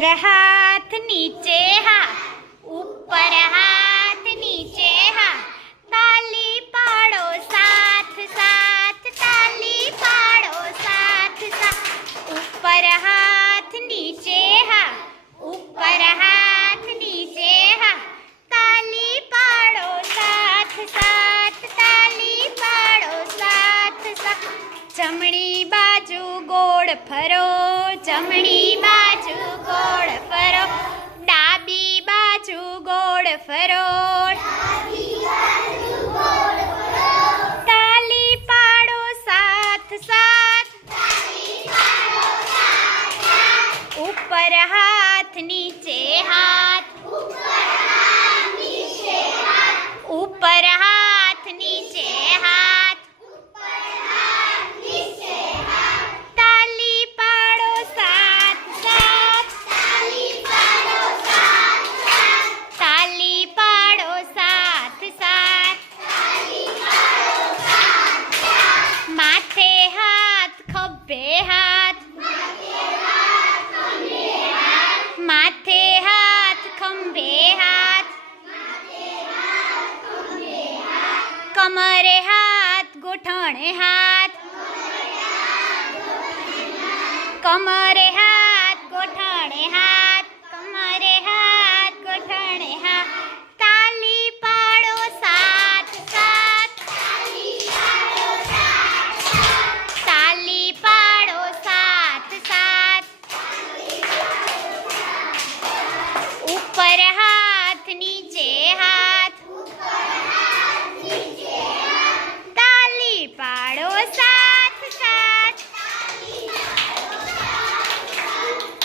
हाथ नीचे हा, ऊपर हाथ नीचे हा। ताली पाड़ो साथ साथ, ताली पाड़ो साथ साथ। ऊपर हाथ नीचे ऊपर हाथ नीचे ताली पाड़ो साथ साथ, ताली पाड़ो साथ साथ। चमड़ी बाजू गोड़ फरो चमड़ी बाजू ગોળ ફરો તાલી પાડો સાથ સાથ ઉપર હાથ નીચે હાથ हाथ। माथे हाथ खंभे हाथ। कमरे हाथ गुठने हाथ। कमरे para